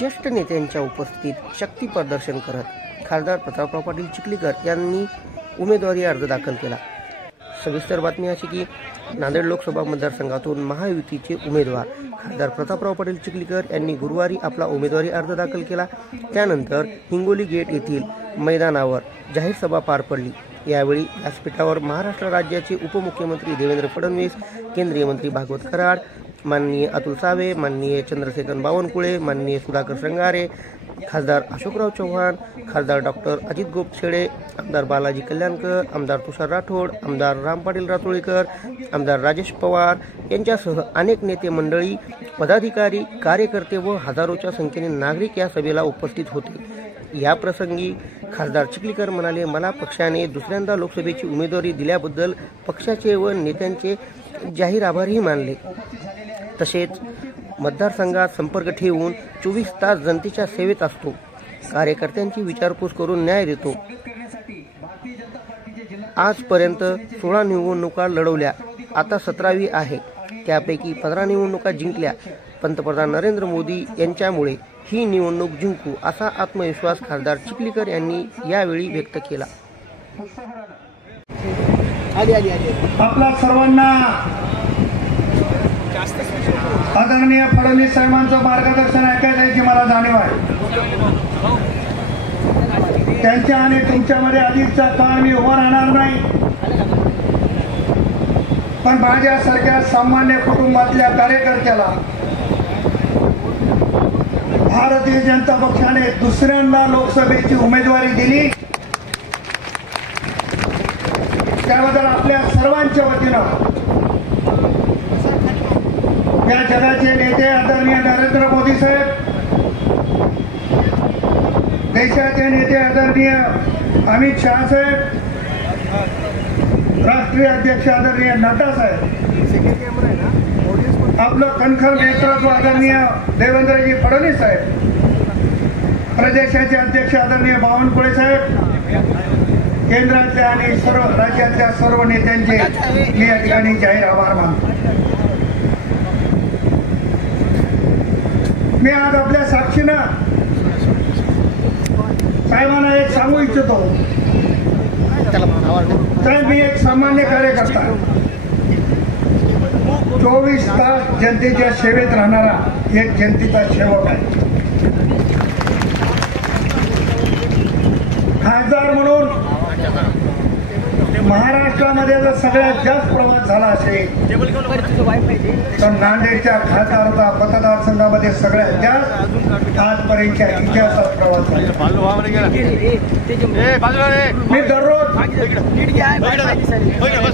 ज्येष्ठ नेत्यांच्या उपस्थितीत शक्ती प्रदर्शन करत खासदार प्रतापराव पाटील चिखलीकर यांनी उमेदवारी अर्ज दाखल केला। सविस्तर बातमी अशी की नांदेड लोकसभा मतदारसंघातून महायुतीचे उमेदवार खासदार प्रतापराव पाटील चिखलीकर यांनी गुरुवारी आपला उमेदवारी अर्ज दाखल केला। त्यानंतर हिंगोली गेट येथील मैदानावर जाहीर सभा पार पडली। यावेळी व्यासपीठावर महाराष्ट्र राज्याचे उपमुख्यमंत्री देवेंद्र फडणवीस, केंद्रीय मंत्री भागवत कराड, माननीय अतुल सावे, माननीय चंद्रशेखर बावनकुळे, माननीय सुधाकर श्रंगारे, खासदार अशोकराव चव्हाण, खासदार डॉक्टर अजित गोपछेडे, आमदार बालाजी कल्याणकर, आमदार तुषार राठोड, आमदार राम पाटील रातोळीकर, आमदार राजेश पवार यांच्यासह अनेक नेते मंडळी, पदाधिकारी, कार्यकर्ते व हजारोच्या संख्येने नागरिक या सभेला उपस्थित होते। या प्रसंगी खासदार चिखलीकर म्हणाले, मला पक्षाने दुसऱ्यांदा लोकसभेची उमेदवारी दिल्याबद्दल पक्षाचे व नेत्यांचे जाहीर आभारही मानले। तसेच मतदारसंघात संपर्क ठेवून 24 तास जनतेच्या सेवेत असतो, कार्यकर्त्यांची विचारपूस करून न्याय देतो। आजपर्यंत 16 निवडणुका लढवल्या, आता 17वी आहे, त्यापैकी 15 निवडणुका जिंकल्या। पंतप्रधान नरेंद्र मोदी यांच्यामुळे ही निवडणूक जिंकू असा आत्मविश्वास खासदार चिखलीकर यांनी यावेळी व्यक्त केला। आपला सर्वांना आदरणीय फडणवीस साहेबांचं मार्गदर्शन ऐकायची मला जाणीव आहे। त्यांच्या आणि तुमच्यामध्ये आधीचा काळ मी उभा राहणार नाही, पण माझ्यासारख्या सामान्य कुटुंबातल्या कार्यकर्त्याला भारतीय जनता पक्षाने दुसऱ्यांदा लोकसभेची उमेदवारी दिली, त्याबद्दल आपल्या सर्वांच्या वतीनं या जगाचे नेते आदरणीय नरेंद्र मोदी साहेब, देशाचे नेते आदरणीय अमित शहा साहेब, राष्ट्रीय अध्यक्ष आदरणीय नड्डा साहेब, आपलं कणखर नेतृत्व आदरणीय देवेंद्रजी फडणवीस साहेब, प्रदेशाचे अध्यक्ष आदरणीय बावनकुळे साहेब, केंद्रातल्या आणि सर्व राज्यातल्या सर्व नेत्यांचे मी या ठिकाणी जाहीर आभार मानतो। मी आज आपल्या साक्षीनं साहेबांना एक सांगू इच्छितो, साहेब मी एक सामान्य कार्यकर्ता, 24 तास जनतेच्या सेवेत राहणारा एक जनतेचा सेवक आहे। खासदार म्हणून महाराष्ट्रामध्ये जर सगळ्यात जास्त प्रवास झाला असेल तर नांदेडच्या खासदारचा मतदारसंघामध्ये सगळ्यात जास्त आजपर्यंतच्या इतिहासात प्रवास झाला। मी दररोज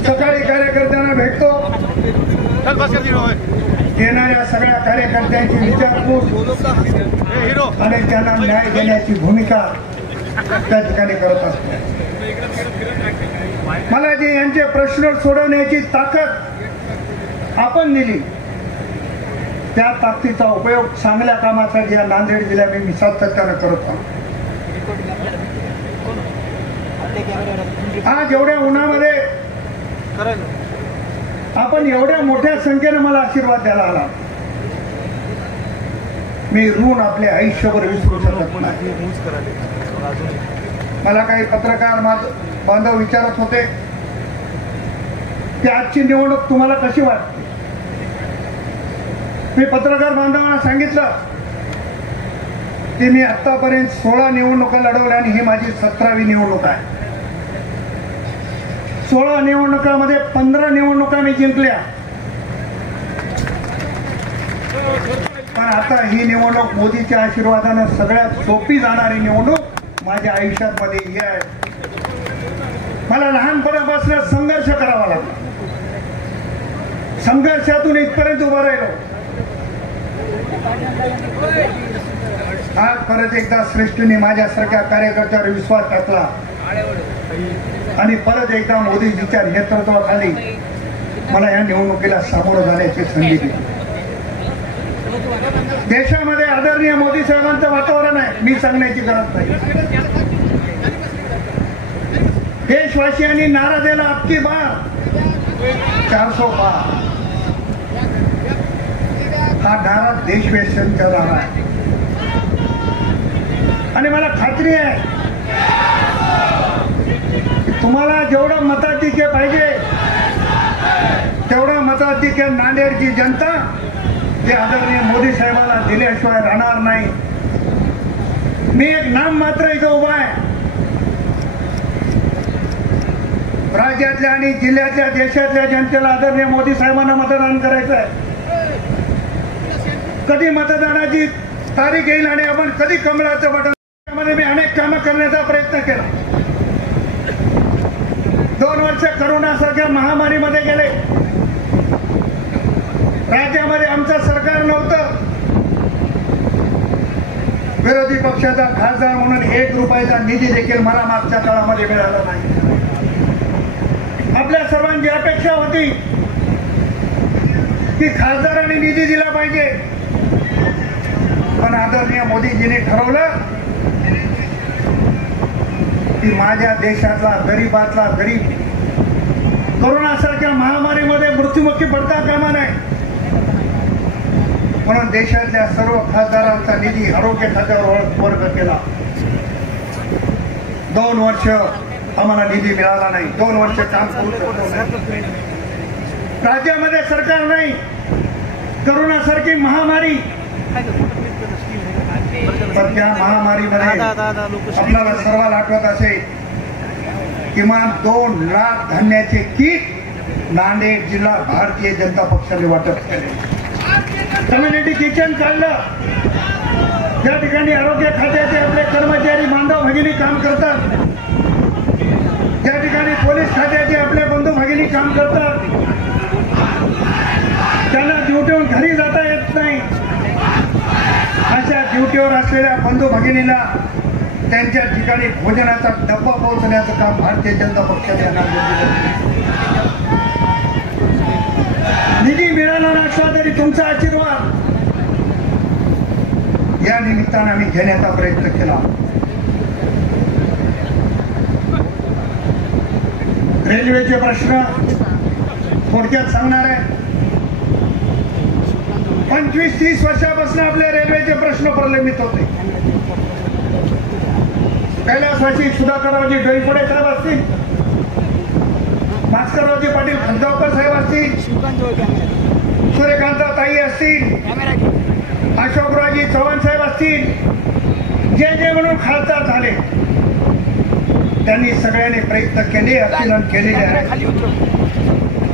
सकाळी कार्यकर्त्यांना भेटतो, येणाऱ्या सगळ्या कार्यकर्त्यांची विचारपूस आणि त्यांना न्याय देण्याची भूमिका त्या ठिकाणी करत असतो। मला जे यांचे प्रश्न सोडवण्याची ताकद आपण दिली, त्या ताकदीचा उपयोग चांगल्या कामासाठी या नांदेड जिल्ह्यात मी सातत्यानं करत आहोत। आज एवढ्या उन्हामध्ये आपण एवढ्या मोठ्या संख्येने मला आशीर्वाद द्यायला आला, मी ऋण आपले आयुष्यभर विसरू शकत नाही। मला काही पत्रकार बांधव विचारत होते की आजची निवडणूक तुम्हाला कशी वाटते। मी पत्रकार बांधवांना सांगितलं की मी आतापर्यंत 16 निवडणुका लढवल्या आणि ही माझी 17वी निवडणूक आहे। 16 निवडणुकांमध्ये 15 निवडणुका मी जिंकल्या, पण आता ही निवडणूक मोदीच्या आशीर्वादाने सगळ्यात सोपी जाणारी निवडणूक माझ्या आयुष्यात मध्ये ही आहे। मला लहानपणापासून संघर्ष करावा लागला, संघर्षातून इथपर्यंत उभा राहिलो। आज परत एकदा श्रेष्ठीने माझ्यासारख्या कार्यकर्त्यावर विश्वास टाकला आणि परत एकदा मोदीजीच्या नेतृत्वाखाली मला या निवडणुकीला सामोरं जाण्याची संधी दिली। देशामध्ये आदरणीय मोदी साहेबांचं वातावरण आहे, मी सांगण्याची गरज नाही। देशवासियांनी नारा दिला, अबकी बार 400 पार, हा नारा देशवासियांचा नारा आहे। आणि मला खात्री आहे तुम्हाला जेवढं मताधिक्य पाहिजे तेवढं मताधिक्य नांदेडची जनता ते आदरणीय मोदी साहेबांना दिल्याशिवाय राहणार नाही. मी एक नाम मात्र इथं उभा आहे. राज्यातल्या आणि जिल्ह्यातल्या देशातल्या जनतेला आदरणीय मोदी साहेबांना मतदान करायचं आहे. कधी मतदानाची तारीख येईल आणि आपण कधी कमळाचं बटन मध्ये मी अनेक कामं करण्याचा प्रयत्न केला. 2 वर्ष करोनासारख्या महामारीमध्ये गेले. राज्यामध्ये आमचं सरकार नव्हतं. विरोधी पक्षाचा खासदार म्हणून 1 रुपयाचा निधी देखील मला मागच्या काळामध्ये मिळाला नाही. आपल्या सर्वांची अपेक्षा होती की खासदारांनी निधी दिला पाहिजे, पण आदरणीय मोदीजींनी ठरवलं की माझ्या देशातला गरीबातला गरीब कोरोनासारख्या महामारीमध्ये मृत्युमुखी पडता कामा नये म्हणून देशातल्या सर्व खासदारांचा निधी आरोग्य खात्यावर वर्ग केला. 2 वर्ष आम्हाला निधी मिळाला नाही. 2 वर्ष काम करू शकलो नाही. राज्यामध्ये सरकार नाही. कोरोनासारखी महामारी, पण त्या महामारीमध्ये आपल्याला सर्वांना आठवत असेल किमान 2 लाख धान्याचे किट नांदेड जिल्हा भारतीय जनता पक्षाने वाटप केले. कम्युनिटी किचन काढलं. ज्या ठिकाणी आरोग्य खात्याचे आपले कर्मचारी बांधव भगिनी काम करतात, ज्या ठिकाणी पोलीस खात्याचे आपले बंधू भगिनी काम करतात, त्यांना ड्युटीवर घरी जाता येत नाही, अशा ड्युटीवर असलेल्या बंधू भगिनीला त्यांच्या ठिकाणी भोजनाचा डब्बा पोहोचण्याचं काम भारतीय जनता पक्षाने निधी मिळाला नसला तरी तुमचा आशीर्वाद या निमित्तानं आम्ही घेण्याचा प्रयत्न केला. रेल्वेचे प्रश्न थोडक्यात सांगणार आहे. 25-30 वर्षापासून आपले रेल्वेचे प्रश्न प्रलंबित होते. कैलासवासी सुधाकररावजी डोईफोडे साहेब असतील, भास्कररावजी पाटील खंडावकर साहेब असतील, सूर्यकांता ताई असतील, अशोकरावजी चव्हाण साहेब असतील, जे म्हणून खासदार झाले त्यांनी सगळ्यांनी प्रयत्न केले असतील आणि केलेले आहेत.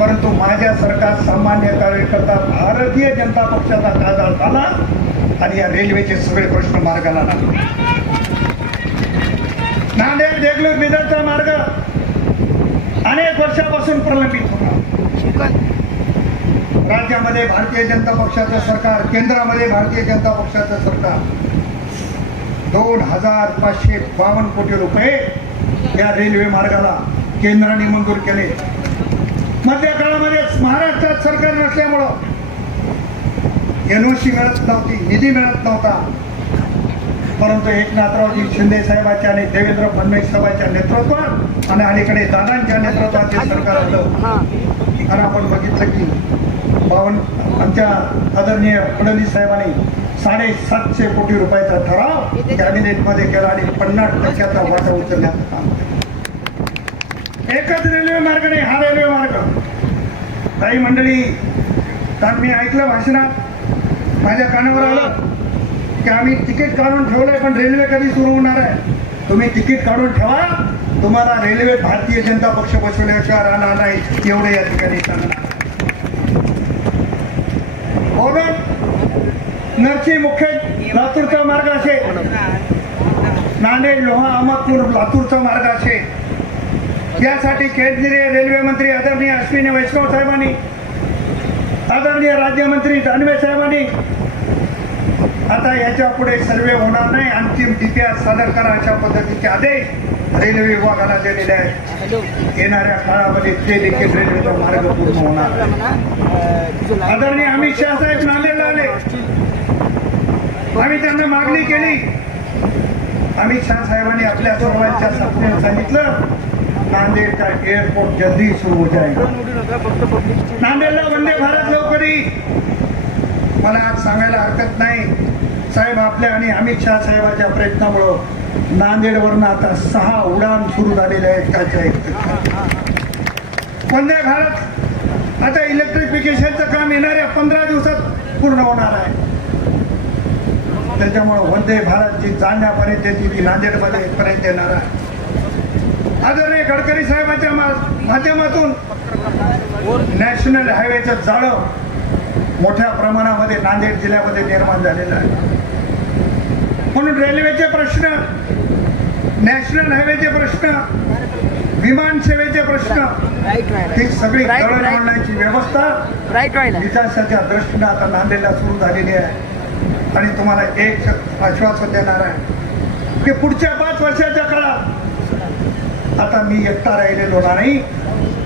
परंतु माझ्यासारखा सामान्य कार्यकर्ता भारतीय जनता पक्षाचा खासदार झाला आणि या रेल्वेचे सगळे प्रश्न मार्गाला लागले. नांदेड देगलूर बिदरचा मार्ग अनेक वर्षापासून प्रलंबित होता. राज्यामध्ये भारतीय जनता पक्षाचं सरकार, केंद्रामध्ये भारतीय जनता पक्षाचं सरकार 2,552 कोटी रुपये या रेल्वे मार्गाला केंद्राने मंजूर केले. मध्य काळामध्ये महाराष्ट्रात सरकार नसल्यामुळं एनओसी मिळत नव्हती, निधी मिळत नव्हता. परंतु एकनाथरावजी शिंदे साहेबांच्या आणि देवेंद्र फडणवीस साहेबांच्या नेतृत्वात आणि अलीकडे दादांच्या नेतृत्वात हे सरकार आलं आणि आपण बघितलं की आमच्या आदरणीय फडणवीस साहेबांनी 750 कोटी रुपयाचा ठराव कॅबिनेटमध्ये केला आणि 50% वाटा उचलण्याचं काम केलं. एकच रेल्वे मार्ग नाही, हा रेल्वे मार्ग. काही मंडळी काल मी ऐकलं भाषणात, माझ्या कानावर आलं की आम्ही तिकीट काढून ठेवलंय पण रेल्वे कधी सुरू होणार आहे. तुम्ही तिकीट काढून ठेवा, तुम्हाला रेल्वे भारतीय जनता पक्ष बसवल्याशिवाय राहणार नाही एवढे या ठिकाणी सांगणार. म्हणून नरसी मुख्य लातूरचा मार्ग असेल, नांदेड लोहा अहमदपूर लातूरचा मार्ग असेल, यासाठी केंद्रीय रेल्वे मंत्री आदरणीय अश्विनी वैष्णव साहेबांनी, आदरणीय राज्यमंत्री दानवे साहेबांनी आता याच्या पुढे सर्वे होणार नाही, अंतिम डीपीआर सादर करा अशा पद्धतीचे आदेश रेल्वे विभागाला दिलेले आहेत. येणाऱ्या काळामध्ये ते देखील रेल्वेचा मार्ग पूर्ण होणार. आदरणीय अमित शहा साहेब नांदेडला आले, आम्ही त्यांना मागणी केली. अमित शहा साहेबांनी आपल्या सर्वांच्या सपनेला सांगितलं नांदेडचा एअरपोर्ट जल्दी सुरू हो जाएगा. नांदेडला वंदे भारत लवकर येईल. मला आज सांगायला हरकत नाही साहेब आपल्या आणि अमित शहा साहेबांच्या प्रयत्नामुळं नांदेडवरनं आता 6 उडान सुरू झालेल्या आहेत. वंदे भारत आता इलेक्ट्रिफिकेशनचं काम येणाऱ्या 15 दिवसात पूर्ण होणार आहे. त्याच्यामुळे वंदे भारत जी जाण्यापर्यंत ती नांदेडमध्ये पर्यंत येणार आहे. आदरणीय गडकरी साहेबांच्या माध्यमातून नॅशनल हायवेचं जाळं मोठ्या प्रमाणामध्ये नांदेड जिल्ह्यामध्ये निर्माण झालेलं आहे. म्हणून रेल्वेचे प्रश्न, नॅशनल हायवेचे प्रश्न, विमान सेवेचे प्रश्न, ही सगळी दळणवळणाची व्यवस्था विकासाच्या दृष्टीने आता नांदेडला सुरू झालेली आहे. आणि तुम्हाला एक आश्वासन देणार आहे की पुढच्या 5 वर्षाच्या काळात आता मी एकटा राहिलेलो नाही,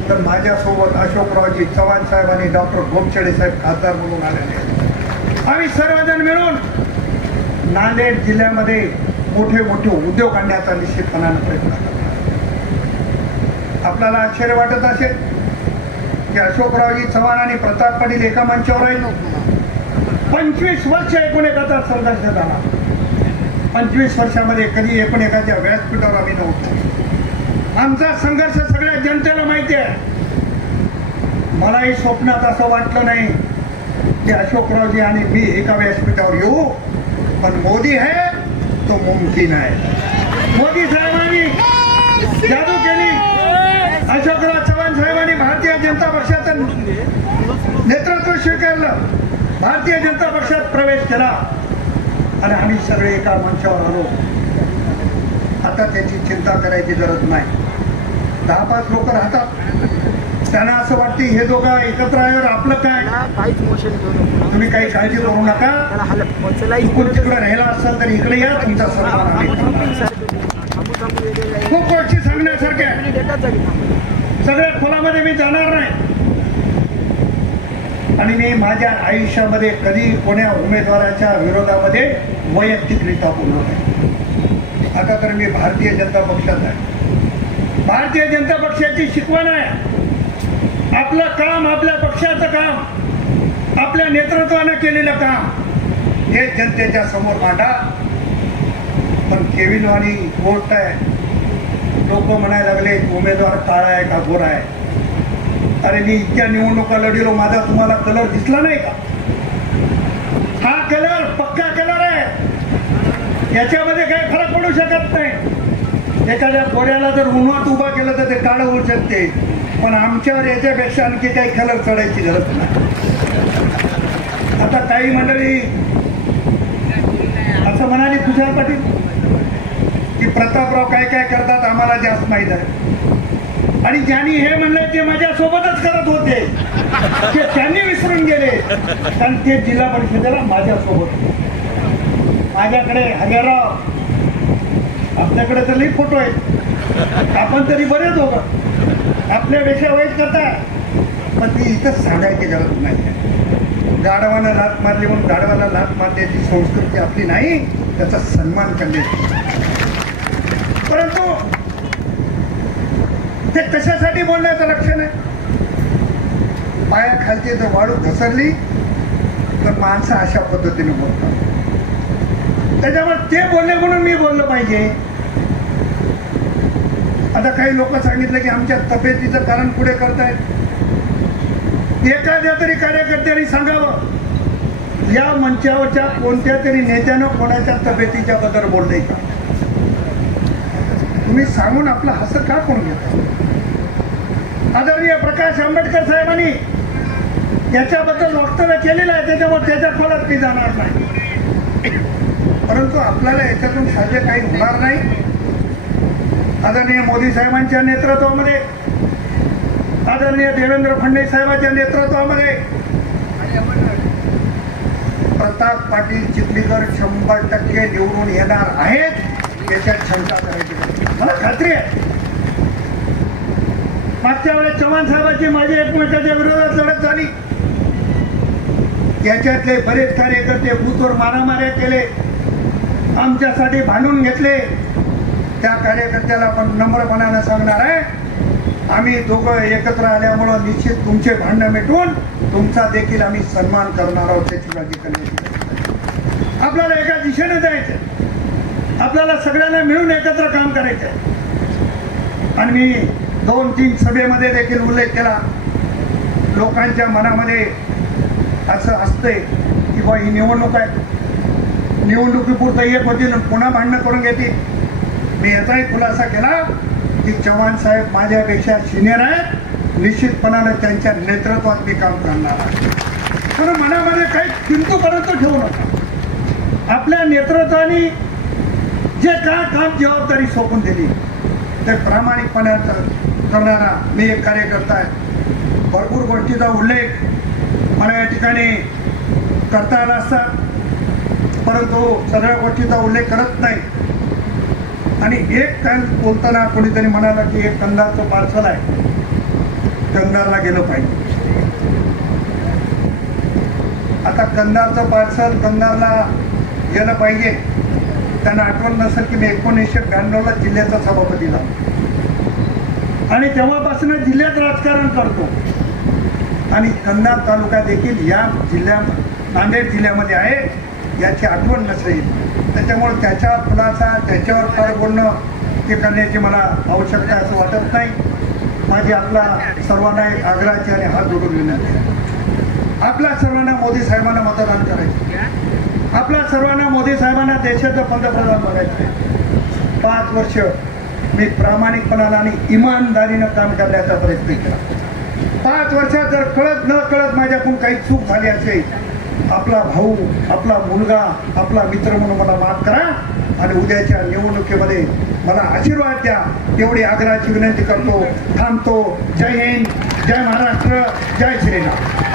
तर माझ्यासोबत अशोकरावजी चव्हाण साहेब आणि डॉक्टर गोमछडे साहेब खासदार म्हणून आलेले. आम्ही सर्वजण मिळून नांदेड जिल्ह्यामध्ये मोठे मोठे उद्योग आणण्याचा निश्चितपणाने प्रयत्न करतो. आपल्याला आश्चर्य वाटत असेल की अशोकरावजी चव्हाण आणि प्रताप पाटील एका मंचावर आहेत. 25 वर्ष एकूण एकाचा संघर्ष झाला. 25 वर्षामध्ये कधी एकूण एकाच्या व्यासपीठावर आम्ही नव्हतो. आमचा संघर्ष सगळ्या जनतेला माहिती आहे. मलाही स्वप्नात असं वाटलं नाही की अशोकरावजी आणि मी एका व्यासपीठावर येऊ, पण मोदी है तो मुमकिन आहे. मोदी साहेबांनी जादू केली. अशोकराव चव्हाण साहेबांनी भारतीय जनता पक्षाचं नेतृत्व स्वीकारलं, भारतीय जनता पक्षात प्रवेश केला आणि आम्ही सगळे एका मंचावर आलो. आता त्याची चिंता करायची गरज नाही. 10-5 लोक राहतात, त्यांना असं वाटते हे दोघं एकत्र आहे आपलं काय. तुम्ही काही काळजी करू नका. इकडून तिकडे राहिला असाल तर इकडे या. तुमचा सन्मान खूप गोष्टी सांगण्यासारख्या. सगळ्या खोलामध्ये मी जाणार नाही. आणि मी माझ्या आयुष्यामध्ये कधी कोण्या उमेदवाराच्या विरोधामध्ये वैयक्तिकरित्या बोललो नाही. आता तर मी भारतीय जनता पक्षात आहे. भारतीय जनता पक्षाची शिकवण आहे, आपलं काम, आपल्या पक्षाचं काम, आपल्या नेतृत्वानं केलेलं काम हे जनतेच्या समोर मांडा. पण केविनवाणी गोष्ट आहे. लोक म्हणायला लागले उमेदवार काळा आहे का गोरा आहे. अरे मी इतक्या निवडणुका लढलो, माझा तुम्हाला कलर दिसला नाही का. हा कलर पक्का कलर आहे, याच्यामध्ये काही फरक पडू शकत नाही. एखाद्या गोऱ्याला जर उन्हात उभा केलं तर ते काळं होऊ शकते, पण आमच्यावर याच्यापेक्षा आणखी काही कलर चढायची गरज नाही. आता काही मंडळी असं म्हणाली तुषार पाटील की प्रतापराव काय काय करतात आम्हाला जास्त माहीत आहे. आणि ज्यांनी हे म्हणलं ते माझ्या सोबतच करत होते, ते त्यांनी विसरून गेले. कारण ते जिल्हा परिषदेला माझ्यासोबत. माझ्याकडे हजाराव, आपल्याकडे तर लई फोटो आहेत, आपण तरी बरेच होतं, आपल्यापेक्षा वाईट करता. पण ती इथंच सांगायची गरज नाही. गाढवानं लात मारली म्हणून गाढवाला लात मारण्याची संस्कृती आपली नाही, त्याचा सन्मान करण्याची. परंतु ते कशासाठी बोलण्याचं लक्षण आहे. पायाखालची जर वाळू घसरली तर माणसं अशा पद्धतीने बोलतात. त्याच्यामुळे ते बोलले म्हणून मी बोललं पाहिजे. आता काही लोक सांगितलं की आमच्या तब्येतीचं कारण पुढे करतायत. एखाद्या तरी कार्यकर्त्यांनी सांगावं या मंचावरच्या कोणत्या तरी नेत्यानं कोणाच्या तब्येतीच्या बद्दल बोललंय का. तुम्ही सांगून आपलं हसं का कोण घेता. आदरणीय प्रकाश आंबेडकर साहेबांनी याच्याबद्दल वक्तव्य केलेलं आहे, त्याच्यामुळे त्याच्या खोलात मी जाणार नाही. परंतु आपल्याला याच्यातून साधे काही होणार नाही. आदरणीय मोदी साहेबांच्या नेतृत्वामध्ये, आदरणीय देवेंद्र फडणवीस साहेबांच्या नेतृत्वामध्ये प्रताप पाटील चिखलीकर 100% निवडून येणार आहेत, याच्यात शंका करायची मला खात्री आहे. मागच्या वेळेस चव्हाण साहेबांची माझी एकमेकाच्या विरोधात लढत झाली. याच्यातले बरेच कार्यकर्ते बूथवर मारामाऱ्या केले, आमच्यासाठी भांडून घेतले. त्या कार्यकर्त्याला पण नम्रपणानं सांगणार आहे, आम्ही दोघं एकत्र आल्यामुळं निश्चित तुमचे भांडण मिटवून तुमचा देखील आम्ही सन्मान करणार आहोत, त्याची काळजी करण्याची. आपल्याला एका दिशेने जायचं, आपल्याला सगळ्यांना मिळून एकत्र काम करायचं. आणि मी 2-3 सभेमध्ये देखील उल्लेख केला, लोकांच्या मनामध्ये असं असतंय की बा ही निवडणूक आहे, निवडणुकीपुरतं एक होती पुन्हा भांडणं करून घेतील. मी याचाही खुलासा केला की चव्हाण साहेब माझ्यापेक्षा सिनियर आहेत, निश्चितपणाने त्यांच्या नेतृत्वात मी काम करणार आहे. पण मनामध्ये काही किंतूपर्यंत ठेवू नका. आपल्या नेतृत्वाने जे काय काम जबाबदारी सोपून दिली ते प्रामाणिकपणे करणारा मी एक कार्यकर्ता आहे. भरपूर गोष्टीचा उल्लेख मला या ठिकाणी करता आला असता, परंतु सगळ्या गोष्टीचा उल्लेख करत नाही. आणि एक काल बोलताना कोणीतरी म्हणाला की एक कंधारचं पार्सल आहे, कंधारला गेलं पाहिजे. आता कंधारचं पार्सल कंधारला गेलं पाहिजे. त्यांना आठवण नसेल की मी 1992ला जिल्ह्याचा सभापती झालो आणि तेव्हापासून जिल्ह्यात राजकारण करतो. आणि कंधार तालुका देखील या नांदेड जिल्ह्यामध्ये आहे याची आठवण नसेल. त्याच्यामुळे त्याच्या खुलासा त्याच्यावर फार बोलणं ते करण्याची मला आवश्यकता असं वाटत नाही. माझी आपला सर्वांना एक आग्रहाची आणि हात जोडून विनंती आहे. आपल्या सर्वांना मोदी साहेबांना मतदान करायचं, आपल्या सर्वांना मोदी साहेबांना देशाचं पंतप्रधान बनायचं आहे. 5 वर्ष मी प्रामाणिकपणानं आणि इमानदारीनं काम करण्याचा प्रयत्न केला. 5 वर्षात जर कळत न कळत माझ्याकडून काही चूक झाली असेल, आपला भाऊ, आपला मुलगा, आपला मित्र म्हणून मला माफ करा आणि उद्याच्या निवडणुकीमध्ये मला आशीर्वाद द्या एवढी आग्रहाची विनंती करतो. थांबतो. जय हिंद, जय महाराष्ट्र, जय श्रीराम.